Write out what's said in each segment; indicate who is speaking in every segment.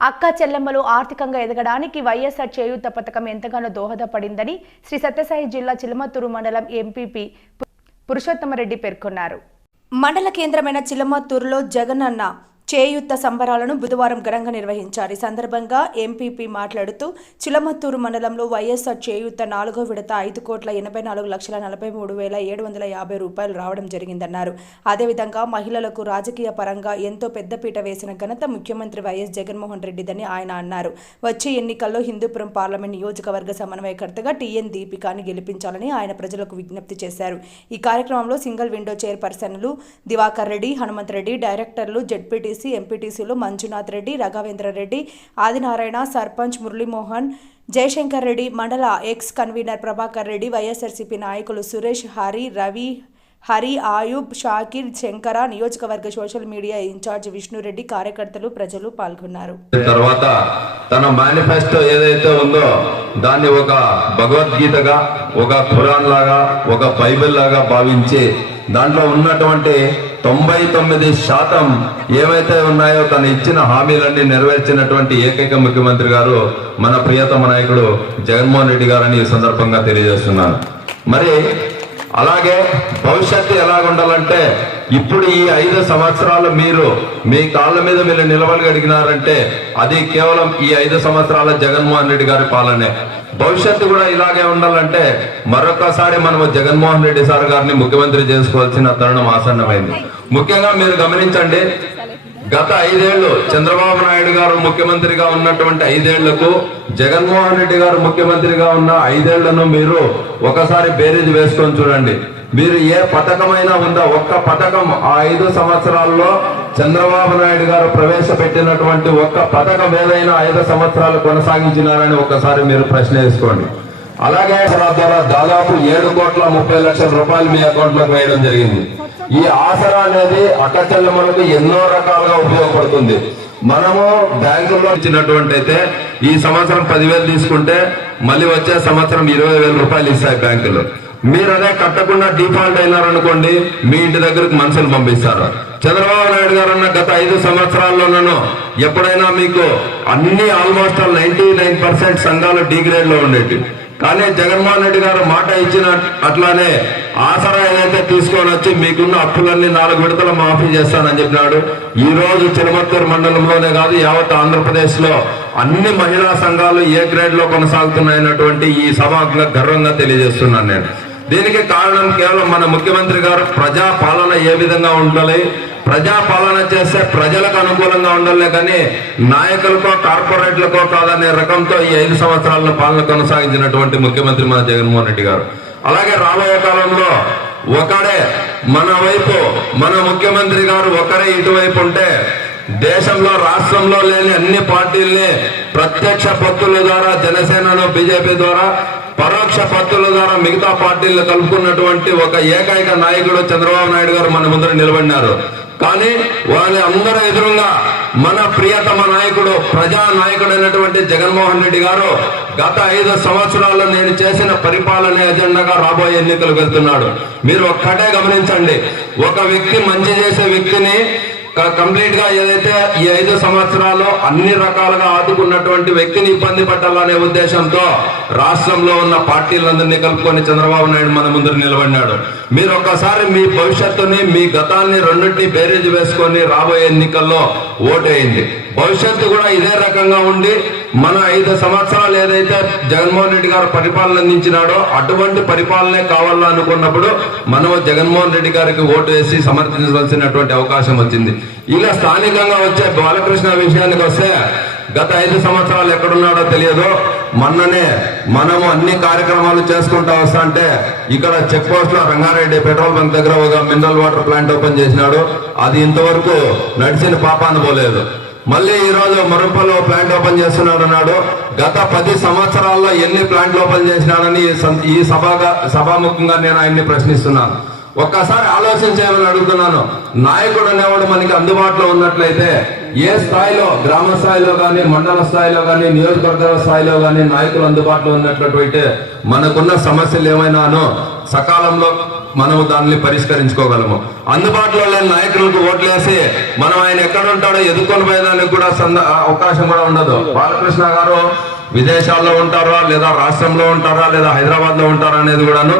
Speaker 1: అక్క చెల్లెమ్మలు ఆర్థికంగా ఎదగడానికి వైఎస్ఆర్ చేయూత పథకం ఎంతగానో దోహదపడిందని శ్రీ సత్యసాయి జిల్లా చిలమత్తూరు మండలం ఎంపీపీ పురుషోత్తమరెడ్డి పేర్కొన్నారు. మండల కేంద్రమైన చిలమత్తూరులో జగనన్న చేయుత్త సంబరాలను బుధవారం ఘనంగా నిర్వహించారు. ఈ సందర్భంగా ఎంపీపీ మాట్లాడుతూ చిలమత్తూరు మండలంలో వైఎస్ఆర్ చేయుత్త నాలుగో విడత ఐదు కోట్ల ఎనభై నాలుగు లక్షల నలభై మూడు వేల ఏడు వందల యాభై రూపాయలు రావడం జరిగిందన్నారు. అదేవిధంగా మహిళలకు రాజకీయ పరంగా ఎంతో పెద్దపీట వేసిన ఘనత ముఖ్యమంత్రి వైఎస్ జగన్మోహన్ రెడ్డిదని ఆయన అన్నారు. వచ్చే ఎన్నికల్లో హిందూపురం పార్లమెంట్ నియోజకవర్గ సమన్వయకర్తగా టీఎన్ దీపికాని గెలిపించాలని ఆయన ప్రజలకు విజ్ఞప్తి చేశారు. ఈ కార్యక్రమంలో సింగిల్ విండో చైర్పర్సన్లు దివాకర్ రెడ్డి హనుమంత్ రెడ్డి డైరెక్టర్లు జెడ్పీటీసీ ఎంపీటీసీలు మంజునాథ్ రెడ్డి రాఘవేంద్ర రెడ్డి ఆదినారాయణ సర్పంచ్ మురళీమోహన్ జయశంకర్ రెడ్డి మండల ex convener Prabhakar Reddy YSRCP నాయకులు సురేష్ హరి రవి హరి ఆయుబ్ షాకిర్ శంకర నియోజకవర్గ సోషల్ మీడియా ఇన్ఛార్జ్ విష్ణురెడ్డి కార్యకర్తలు ప్రజలు పాల్గొన్నారు.
Speaker 2: తర్వాత తన మేనిఫెస్టో ఏదైతే ఉందో దాన్ని ఒక భగవద్గీతగా ఒక ఖురాన్ లాగా ఒక బైబిల్ లాగా భావించి దాంట్లో ఉన్నటువంటి తొంభై తొమ్మిది శాతం ఏవైతే ఉన్నాయో తను ఇచ్చిన హామీలన్నీ నెరవేర్చినటువంటి ఏకైక ముఖ్యమంత్రి గారు మన ప్రియతమ నాయకుడు జగన్మోహన్ రెడ్డి గారని ఈ సందర్భంగా తెలియజేస్తున్నాను. మరి అలాగే భవిష్యత్తు ఎలాగుండాలంటే ఇప్పుడు ఈ ఐదు సంవత్సరాలు మీరు మీ కాళ్ళ మీద మీరు నిలబడగలిగినారంటే అది కేవలం ఈ ఐదు సంవత్సరాల జగన్మోహన్ రెడ్డి గారి పాలనే. భవిష్యత్తు కూడా ఇలాగే ఉండాలంటే మరొకసారి మనము జగన్మోహన్ రెడ్డి సార్ గారిని ముఖ్యమంత్రి చేసుకోవాల్సిన తరుణం ఆసన్నమైంది. ముఖ్యంగా మీరు గమనించండి గత ఐదేళ్ళు చంద్రబాబు నాయుడు గారు ముఖ్యమంత్రిగా ఉన్నటువంటి ఐదేళ్ళకు జగన్మోహన్ రెడ్డి గారు ముఖ్యమంత్రిగా ఉన్న ఐదేళ్ళను మీరు ఒకసారి బేరీజ్ వేసుకొని చూడండి. మీరు ఏ పథకమైనా ఉందా? ఒక్క పథకం ఆ ఐదు సంవత్సరాల్లో చంద్రబాబు నాయుడు గారు ప్రవేశపెట్టినటువంటి ఒక్క పథకం ఏదైనా ఐదు సంవత్సరాలు కొనసాగించినారని ఒకసారి మీరు ప్రశ్న వేసుకోండి. అలాగే ద్వారా దాదాపు ఏడు కోట్ల ముప్పై లక్షల రూపాయలు మీ అకౌంట్ వేయడం జరిగింది. ఈ ఆసరా అనేది అక్క ఎన్నో రకాలుగా ఉపయోగపడుతుంది. మనము బ్యాంకుల్లో ఇచ్చినటువంటి అయితే ఈ సంవత్సరం పదివేలు తీసుకుంటే మళ్ళీ వచ్చే సంవత్సరం ఇరవై వేల రూపాయలు ఇస్తాయి బ్యాంకులు. మీరు అదే కట్టకుండా డిఫాల్ట్ అయినారనుకోండి మీ ఇంటి దగ్గరకు మనుషులు పంపిస్తారు. చంద్రబాబు నాయుడు గారు అన్న గత ఐదు సంవత్సరాల్లోనూ ఎప్పుడైనా మీకు అన్ని ఆల్మోస్ట్ నైన్టీ నైన్ పర్సెంట్ సంఘాలు డిగ్రేడ్లో ఉండేవి కానీ జగన్మోహన్ రెడ్డి గారు మాట ఇచ్చిన అట్లానే ఆసరా ఏదైతే తీసుకొని వచ్చి మీకున్న అప్పులన్నీ నాలుగు విడతలు మాఫీ చేస్తానని చెప్పినాడు. ఈ రోజు చిలమత్తూరు మండలంలోనే కాదు యావత్ ఆంధ్రప్రదేశ్లో అన్ని మహిళా సంఘాలు ఏ గ్రేడ్లో కొనసాగుతున్నాయన్నటువంటి ఈ సభకు గర్వంగా తెలియజేస్తున్నాను నేను. దీనికి కారణం కేవలం మన ముఖ్యమంత్రి గారు ప్రజా పాలన ఏ విధంగా ఉండాలి ప్రజా పాలన చేస్తే ప్రజలకు అనుకూలంగా ఉండాలే కానీ నాయకులకో కార్పొరేట్లకో కాదనే రకంతో ఈ ఐదు సంవత్సరాల పాలన కొనసాగించినటువంటి ముఖ్యమంత్రి మన జగన్మోహన్ రెడ్డి గారు. అలాగే రాబోయే కాలంలో ఒకడే మన వైపు మన ముఖ్యమంత్రి గారు ఒకరే ఇటువైపు ఉంటే దేశంలో రాష్ట్రంలో లేని అన్ని పార్టీల్ని ప్రత్యక్ష పత్తుల ద్వారా జనసేనను బీజేపీ ద్వారా పరోక్ష పత్తుల ద్వారా మిగతా పార్టీలను కలుపుకున్నటువంటి ఒక ఏకైక నాయకుడు చంద్రబాబు నాయుడు గారు మన ముందర నిలబడినారు. కానీ వాళ్ళ అందరి ఎదురుగా మన ప్రియతమ నాయకుడు ప్రజా నాయకుడైనటువంటి జగన్మోహన్ రెడ్డి గారు గత ఐదు సంవత్సరాల్లో నేను చేసిన పరిపాలన ఎజెండాగా రాబోయే ఎన్నికలు వెళ్తున్నాడు. మీరు ఒక్కటే గమనించండి. ఒక వ్యక్తి మంచి చేసే వ్యక్తిని కంప్లీట్గా ఏదైతే ఈ ఐదు సంవత్సరాలు అన్ని రకాలుగా ఆదుకున్నటువంటి వ్యక్తిని ఇబ్బంది పట్టాలనే ఉద్దేశంతో రాష్ట్రంలో ఉన్న పార్టీలందరినీ కలుపుకొని చంద్రబాబు నాయుడు మన ముందు నిలబడినాడు. మీరు ఒక్కసారి మీ భవిష్యత్తుని మీ గతాన్ని రెండింటిని బేరేజ్ వేసుకొని రాబోయే ఎన్నికల్లో ఓటేయండి. భవిష్యత్తు కూడా ఇదే రకంగా ఉండి మన ఐదు సంవత్సరాలు ఏదైతే జగన్మోహన్ రెడ్డి గారు పరిపాలన అందించినాడో అటువంటి పరిపాలనే కావాలా అనుకున్నప్పుడు మనం జగన్మోహన్ రెడ్డి గారికి ఓటు వేసి సమర్థించవలసినటువంటి అవకాశం వచ్చింది. ఇలా స్థానికంగా వచ్చే బాలకృష్ణ విషయానికి వస్తే గత ఐదు సంవత్సరాలు ఎక్కడున్నాడో తెలియదు. మొన్ననే మనము అన్ని కార్యక్రమాలు చేసుకుంటా వస్తా అంటే ఇక్కడ చెక్ పోస్ట్లో రంగారెడ్డి పెట్రోల్ బంక్ దగ్గర ఒక మినరల్ వాటర్ ప్లాంట్ ఓపెన్ చేసినాడు. అది ఇంతవరకు నడిచిన పాపాన్ని పోలేదు. మళ్ళీ ఈరోజు రోజు మరుపల్లో ప్లాంట్ ఓపెన్ చేస్తున్నాడు అన్నాడు. గత పది సంవత్సరాల్లో ఎన్ని ప్లాంట్లు ఓపెన్ చేసినాడని ఈ ఈ సభగా సభాముఖంగా నేను ఆయన్ని ప్రశ్నిస్తున్నాను. ఒక్కసారి ఆలోచించేయమని అడుగుతున్నాను. నాయకుడు అనేవాడు మనకి అందుబాటులో ఉన్నట్లయితే ఏ స్థాయిలో గ్రామ స్థాయిలో కానీ మండల స్థాయిలో కానీ నియోజకవర్గ స్థాయిలో కానీ నాయకులు అందుబాటులో ఉన్నట్లయితే మనకున్న సమస్యలు ఏమైనానో సకాలంలో మనము దాన్ని పరిష్కరించుకోగలము. అందుబాటులో లేని నాయకులకు ఓట్లేసి మనం ఆయన ఎక్కడ ఉంటాడో ఎదుర్కొని పోయేదానికి కూడా సంద అవకాశం కూడా ఉండదు. బాలకృష్ణ గారు విదేశాల్లో ఉంటారా లేదా రాష్ట్రంలో ఉంటారా లేదా హైదరాబాద్లో ఉంటారా అనేది కూడాను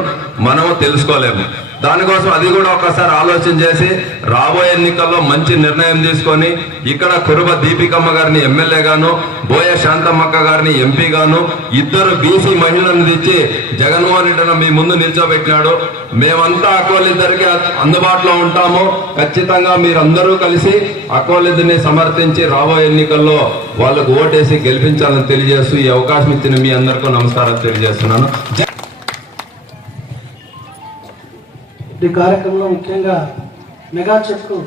Speaker 2: మనము తెలుసుకోలేము. దానికోసం అది కూడా ఒకసారి ఆలోచన చేసి రాబోయే ఎన్నికల్లో మంచి నిర్ణయం తీసుకొని ఇక్కడ కురుబ దీపికమ్మ గారిని ఎమ్మెల్యేగాను బోయ శాంతమ్మక్క గారిని ఎంపీగాను ఇద్దరు బీసీ మహిళలను తెచ్చి జగన్మోహన్ రెడ్డి మీ ముందు నిల్చోబెట్టినాడు. మేమంతా అకోలిద్దరికి అందుబాటులో ఉంటాము. ఖచ్చితంగా మీరందరూ కలిసి అకోలిద్దరిని సమర్థించి రాబోయే ఎన్నికల్లో వాళ్ళకు ఓటేసి గెలిపించాలని తెలియజేస్తూ ఈ అవకాశం ఇచ్చిన మీ అందరికీ నమస్కారం తెలియజేస్తున్నాను.
Speaker 3: ఈ కార్యక్రమంలో ముఖ్యంగా మెగా చెక్కు